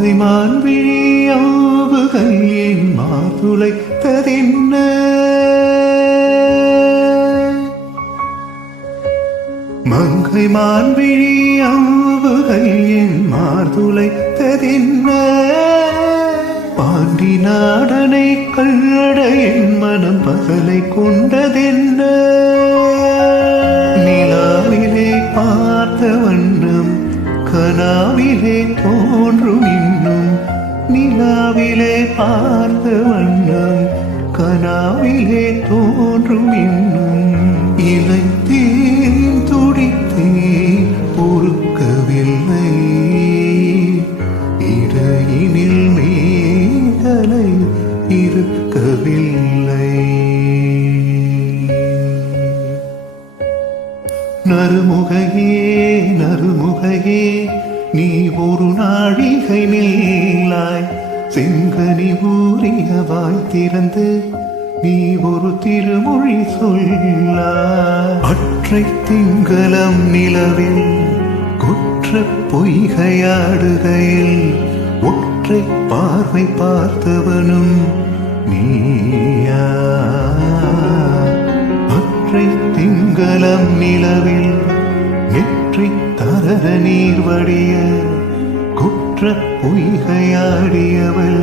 மங்கை மான்விழியாவுகள் என் மாதுளைத்ததென்ன மங்கை மான்விழியாவுகள் என் மாதுளைத்ததென்ன பாண்டி நாடனை கண்ட என் மனம் பகலை கொண்டதென்ன நிலாவிலே பார்த்த வண்ணம் கனாவிலே தோன்றும் இன்னும் நிலாவிலே பார்த்த வண்ணம் கனாவிலே தோன்றும் இன்னும் இலை தேன் துடித்தேன் பொறுக்கவில்லை இடையினில் மேகலை இருக்கவில்லை நறுமுகையே நறுமுகையே நீ ஒரு நாழிகை நில்லாய் செங்கனி ஊறிய வாய் திறந்து நீ ஒரு திருமொழி சொல்லாய் அற்றை திங்களம் நிலவில் குற்ற பொய்கையாடுகையில் ஒற்றை பார்வை பார்த்தவனும் நீயா அற்றை திங்களம் நிலவில் நெற்றி தரர நீர் வடிய குற்ற பொய்கையாடியவள்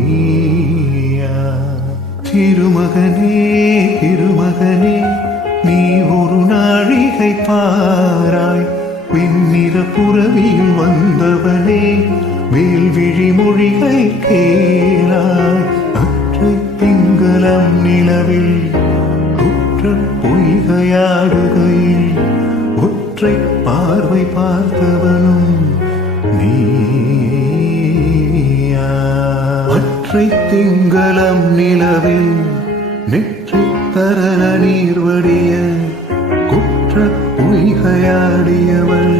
நீயா திருமகனே திருமகனே நீ ஒரு நாழிகை பாராய் வெண்ணிற புறவியில் வந்தவனே வேல்விழி மொழிகள் கேளாய் அற்றை திங்களம் நிலவில் குற்ற பொய்கையாடுகையில் ஒற்றை பார்வை பார்த்தவனும் நீயா அற்றை திங்களம் நிலவில் நெற்றி தரன நீர் வடிய குற்ற பொய்கையாடியவள்